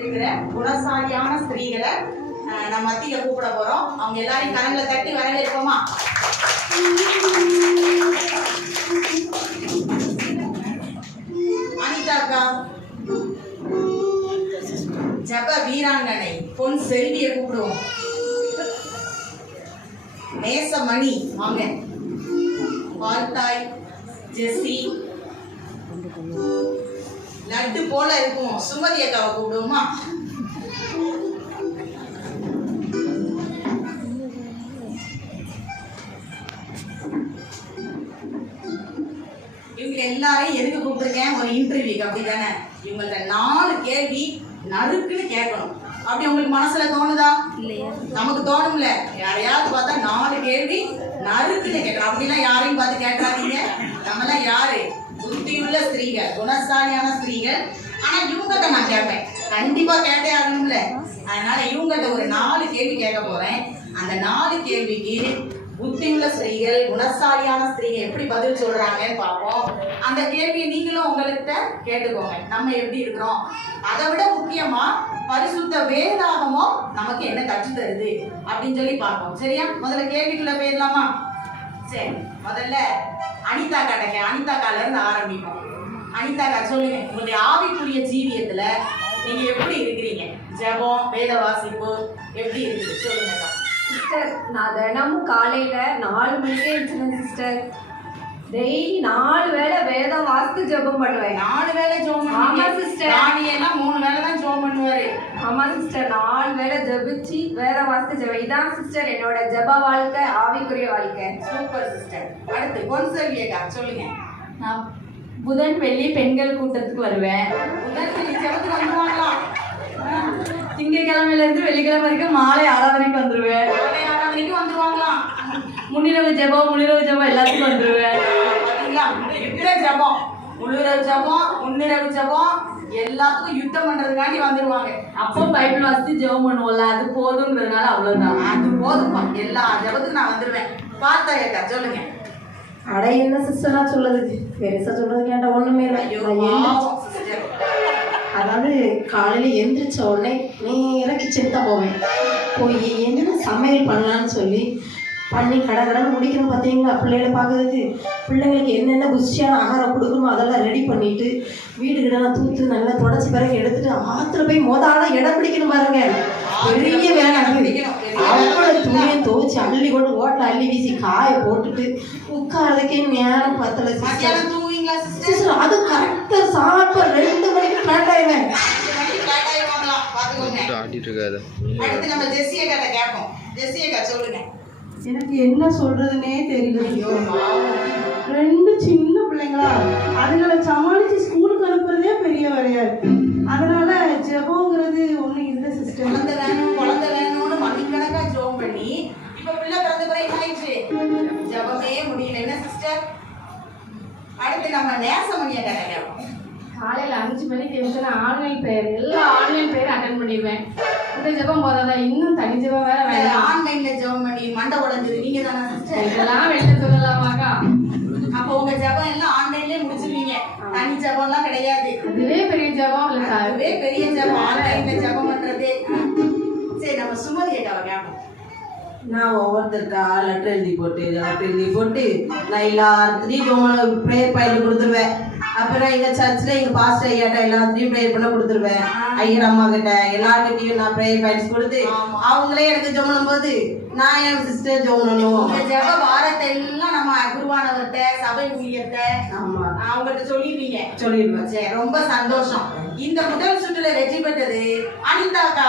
இருக்கிற குணசாலியான ஸ்திரீகளை நம்ம மத்தியில கூப்பிட போறோம். அவங்க எல்லாரையும் கரங்களை தட்டி வரவேற்போமா? அனிதாக்கா, ஜப வீராங்கனை பொன் செல்வியை கூப்பிடுவோம். நேசமணி வாங்க. பால்தாய் ஜெஸ்ஸி, லட்டு போல இருக்கும் சுமதி அக்காவை கூப்பிடுவோமா? இவங்க எல்லாரையும் எதுக்கு கூப்பிட்டுருக்கேன்? ஒரு இன்டர்வியூக்கு. அப்படிதானே? இவங்கள்ட்ட 4 கேள்வி நறுக்குன்னு கேட்கணும். அப்படி உங்களுக்கு மனசுல தோணுதா? இல்லையா? நமக்கு தோணும்ல. யாரையாவது பார்த்தா 4 கேள்வி நறுக்குன்னு கேட்கணும். அப்படிலாம் யாரையும் பார்த்து கேட்காதீங்க. நம்மளாம் யாரு? புத்தியுள்ள ஸ்திரீகள், குணசாலியான ஸ்திரீகள். ஆனா இவங்ககிட்ட நான் கேட்பேன், கண்டிப்பா கேட்டே ஆகணும்ல. அதனால இவங்ககிட்ட ஒரு 4 கேள்வி கேட்க போறேன். அந்த 4 கேள்விக்கு புத்தியுள்ள ஸ்திரீகள், குணசாலியான ஸ்திரீகள் எப்படி பதில் சொல்றாங்கன்னு பார்ப்போம். அந்த கேள்வியை நீங்களும் உங்கள்கிட்ட கேட்டுக்கோங்க. நம்ம எப்படி இருக்கிறோம்? அதை விட முக்கியமா பரிசுத்த வேதாகமோ நமக்கு என்ன கற்று தருது அப்படின்னு சொல்லி பார்ப்போம். சரியா? முதல்ல கேள்விக்குள்ள போயிடலாமா? சரி, முதல்ல அனிதாக்கா அனிதாக்கால இருந்து ஆரம்பிப்போம். அனிதாக்கா, சொல்லுங்க, உங்களுடைய ஆவிக்குரிய ஜீவியத்துல நீங்க எப்படி இருக்கிறீங்க? ஜெபம், வேத வாசிப்பு எப்படி இருக்குது? சொல்லுங்கக்கா. சிஸ்டர், நான் தினமும் காலையில 4 மணிக்கே எழுந்துருவேன் சிஸ்டர். டெய்லி 4 வேளை வேதம் வாசித்து ஜெபம் பண்ணுவேன். 4 வேளை ஜெபம்? ஆமா சிஸ்டர். ராணியெல்லாம் 3 வேளை தான் ஜெபம் பண்ணுவாரு. ஆமா சிஸ்டர், 4 வேளை ஜெபிச்சு வேத வாசித்து ஜெபம். இதான் சிஸ்டர் என்னோட ஜெப வாழ்க்கை, ஆவிக்குரிய வாழ்க்கை. Super sister. அடுத்து பொன்செல்வியக்கா, சொல்லுங்க. நான் புதன் வெள்ளி பெண்கள் கூட்டத்துக்கு வருவேன். புதன் வெள்ளி ஜெபத்துக்கு வந்துருவாங்களா? திங்கட்கிழமையில இருந்து வெள்ளிக்கிழமை வரைக்கும் மாலை ஆராதனைக்கு வந்துருவேன். மாலை ஆராதனைக்கு வந்துருவாங்களா? முன்னிரவு ஜெபம் எல்லாத்துக்கும் வந்துருவேன். பாத்தீங்களா? யுத்த ஜெபம், முழுரவு ஜெபம், முன்னிரவு ஜெபம் எல்லாத்துக்கும் யுத்தம் பண்றதுக்காண்டி வந்துருவாங்க. அப்போ பைபிள் வாசித்து ஜெபம் பண்ணுவோம்ல, அது போதுங்கிறதுனால அவ்வளவுதான். அது போதும்பா, எல்லா ஜெபத்துக்கும் நான் வந்துருவேன். பார்த்தாயக்கா, சொல்லுங்க. அட என்ன சிஸ்டரா சொல்லுது, பெருசா சொல்றதுக்கு ஏன்டா ஒண்ணுமே இல்லை. அதாவது காலையில எந்திரிச்ச உடனே நேராக கிச்சனுக்கு தான் போவேன். போய் என்ன சமையல் பண்ணலான்னு சொல்லி பண்ணி கடன்னு முடிக்கணும். பார்த்தீங்களா, பிள்ளைகளை பார்க்கறதுக்கு பிள்ளைங்களுக்கு என்னென்ன ருசியான ஆகாரம் கொடுக்கணுமோ அதெல்லாம் ரெடி பண்ணிட்டு வீடு கிடலாம் தூத்து நல்லா தொடச்சி பிறகு எடுத்துட்டு ஆற்றுல போய் மொதல் இடம் பிடிக்கணும் பாருங்க. பெரிய வேலை. அவ்வளோ துணியை துவைச்சி அள்ளி கொண்டு ஓட்டை அள்ளி வீசி காய போட்டுட்டு உட்காரதுக்கே நேரம் பத்தலை. அது கரெக்டா சாப்பிட 2 மணிக்கு ஃபிளாட் ஆயிடுவேன். எனக்கு என்ன சொல்றதுன்னே தெரியல. 2 சின்ன பிள்ளைங்களா, அதுகளை சமாளிச்சு ஸ்கூலுக்கு அனுப்புறதே பெரிய வேலையா இருக்கு. அதனால ஜெபங்கிறது ஒண்ணு இல்லை சிஸ்டர். குழந்தை வேணும்னு மணிக்கணக்கா ஜெபம் பண்ணி இப்ப பிள்ளை பிறந்த பிறகு என்ன ஆயிடுச்சு? ஜெபமே முடியல. என்ன சிஸ்டர்? அடுத்து நம்ம நேசமணியை கேட்போம். காலையில் 5 மணிக்கு எழுந்துனா ஆன்லைன் ப்ரேயர், எல்லா ஆன்லைன் ப்ரேயர் அட்டன் பண்ணிடுவேன். இந்த ஜெபம் போதாதான், இன்னும் தனி ஜெபம் வேற வேணும். ஆன்லைன்ல ஜெபம் பண்ணி மண்டை உடைஞ்சது நீங்க தானே சிஸ்டர்? இதெல்லாம் வெளில சொல்லலாமாக்கா? அப்போ உங்க ஜெபம் எல்லாம் ஆன்லைன்லயே முடிச்சிருவீங்க, தனி ஜெபம் எல்லாம் கிடையாது. அதுவே பெரிய ஜெபம் இல்ல சார்? அதுவே பெரிய ஜெபம், ஆன்லைன்ல ஜெபம் பண்றது. சரி, நம்ம சுமதி அக்காவை கேட்போம். நான் ஒவ்வொருத்தருக்கா லெட்டர் எழுதி போட்டு நான் எல்லாத்தையும் ப்ரேயர் பையில் கொடுத்துருவேன். அப்புறம் எங்கள் சர்ச்சில் எங்கள் பாஸ்டர் ஐயாட்ட எல்லாத்தையும் ப்ரேயர் பண்ண கொடுத்துருவேன். ஐயர் அம்மா கிட்ட எல்லார்கிட்டையும் நான் ப்ரேயர் பைல்ஸ் கொடுத்து அவங்களே எனக்கு ஜெபம் போது நான் என் சிஸ்டர் ஜெபம் பண்ணுவோம். இந்த ஜெப வாரத்தை எல்லாம் நம்ம குருவானவர்கிட்ட, சபை ஊழியர்கிட்ட அவங்ககிட்ட சொல்லிடுவேன். சரி, ரொம்ப சந்தோஷம். இந்த முதல் சுற்றுல வெற்றி பெற்றது அனிதாக்கா.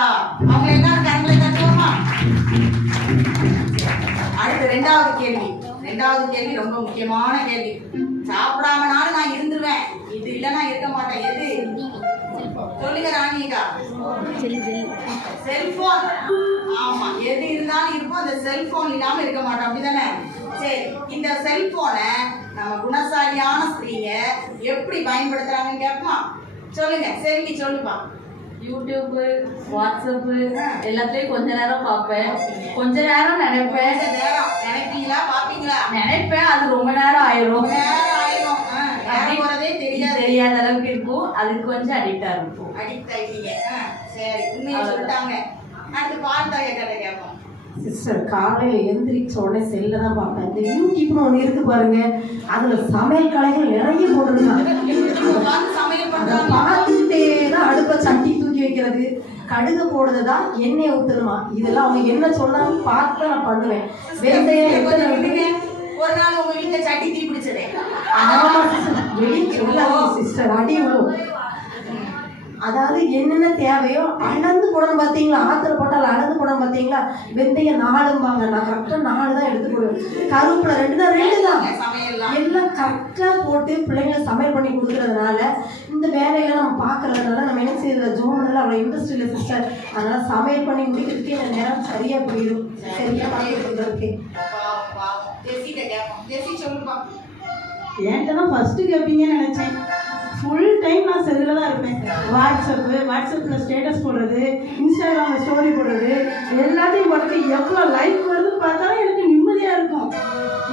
அவங்க எல்லாரும் கரங்களை தட்டுவோமா? அடுத்து 2வது கேள்வி. 2வது கேள்வி ரொம்ப முக்கியமான கேள்வி. சாப்பிடாமனாலும் நான் இருந்துருவேன், இது இல்லைன்னா இருக்க மாட்டேன். எது? சொல்லுங்க ராணிகா. செல்போன். ஆமா, எது இருந்தாலும் இருக்கும், அந்த செல்போன் இல்லாம இருக்க மாட்டோம். அப்படிதானே? சரி, இந்த செல்போனை நம்ம குணசாலியான ஸ்திரீங்க எப்படி பயன்படுத்துறாங்கன்னு கேட்போமா? சொல்லுங்க செல்வி, சொல்லுப்பா. யூடியூப், வாட்ஸ்அப் எல்லாத்துலயும் கொஞ்ச நேரம் பார்ப்பேன், கொஞ்ச நேரம் நினைப்பேன். நினைப்பீங்களா? பாப்பீங்களா? நினைப்பேன், அது ரொம்ப நேரம் ஆயிரும். போறதே தெரியாத அளவுக்கு இருக்கும். அதுக்கு கொஞ்சம் அடிக்டா இருக்கும். அடிக்ட் ஆயிட்டீங்க. விட்டாங்க. அடுத்து பார்த்தாய கதை கேட்போம். சிஸ்டர் காலையில் எந்திரிச்ச உடனே செல்ல தான் பார்ப்பேன். இந்த யூடியூப்னு ஒன்று இருக்கு பாருங்க, அதில் சமையல் கலைகள் நிறைய போட்டுருக்காங்க. உட்கார்ந்து சமையல் அதை பண்றாங்க. பார்த்துக்கிட்டே தான் அடுப்பை சட்டி தூக்கி வைக்கிறது, கடுகு போடுறது தான், எண்ணெய் ஊற்றணுமா, இதெல்லாம் அவங்க என்ன சொன்னாலும் பார்த்து தான் நான் பண்ணுவேன். வெந்தயம் எத்தனை விடுங்க. ஒரு நாள் உங்க வீட்டுல சட்டி தீ பிடிச்சதே. ஆமாம் சிஸ்டர், வெளியே சொல்லாதீங்க சிஸ்டர், அடி விழும். அதாவது என்னென்ன தேவையோ அளந்து போடணும் பார்த்தீங்களா, ஆத்திர போட்டால் அளந்து போடணும் பார்த்தீங்களா. வெந்தயம் 4ம்பாங்க, நான் கரெக்டாக 4 தான் எடுத்து போடுவேன். கருவேப்பிலை 2 தான் சமையல்லாம் எல்லாம் கரெக்டாக போட்டு பிள்ளைங்களை சமையல் பண்ணி கொடுக்குறதுனால இந்த வேலையெல்லாம் நம்ம பார்க்கறதுனால நம்ம என்ன செய்யறது, ஜோனில் அவ்வளோ இன்ட்ரெஸ்ட் இல்லை சிஸ்டர். அதனால் சமையல் பண்ணி முடிக்கிறதுக்கே இந்த நேரம் சரியாக போயிடும். சரியாக பார்த்துட்டு இருக்கிறதுக்கு பாவம் பாவம். ஜெசிட்ட கேட்போம். ஜெசி சொல்லுப்பா. என்கிட்ட தான் ஃபஸ்ட்டு கேட்பீங்கன்னு நினச்சேன். ஃபுல் டைம் நான் செல்லில் தான் இருப்பேன். வாட்ஸ்அப்பில் ஸ்டேட்டஸ் போடுறது, இன்ஸ்டாகிராமில் ஸ்டோரி போடுறது, எல்லாத்தையும் போட்டு எவ்வளோ லைக் வருதுன்னு பார்த்தா எனக்கு நிம்மதியாக இருக்கும்.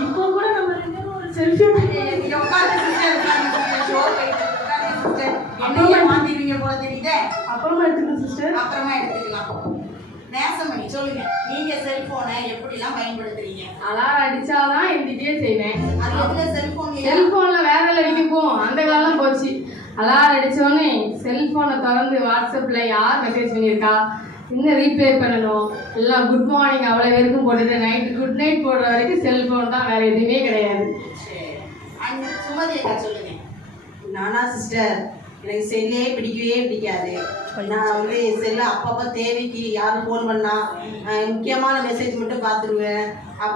இப்போ கூட நம்ம 2 பேரும் ஒரு செல்ஃபி மாத்திடுவீங்க போல தெரியுதே. அப்புறமா எடுத்துக்கணும் சிஸ்டர். அப்புறமா எடுத்துக்கலாம். நேசமணி சொல்லுங்க, நீங்க செல்போனை எப்படிலாம் பயன்படுத்துறீங்க? அலாரம் அடிச்சாதான் எந்திரிக்கவே செய்வேன். அது எதுல செல்போன்? செல்போன்ல வேற அடிக்க போகும், அந்த காலம் போச்சு. அலாரம் அடிச்சோடனே செல்போனை திறந்து வாட்ஸ்அப்ல யார் மெசேஜ் பண்ணியிருக்கா, இன்னும் ரீப்ளே பண்ணணும், எல்லாம் குட் மார்னிங் அவ்வளோ வரைக்கும் போட்டுட்டு நைட்டு குட் நைட் போடுற வரைக்கும் செல்போன் தான், வேற எதுவுமே கிடையாது. சுமதி அக்கா சொல்லுங்க. நானா சிஸ்டர், எனக்கு செல்லே பிடிக்கவே பிடிக்காது. நான் வந்து செல்லை அப்பப்போ தேவைக்கு யாரும் ஃபோன் பண்ணா முக்கியமான மெசேஜ் மட்டும் பார்த்துருவேன்.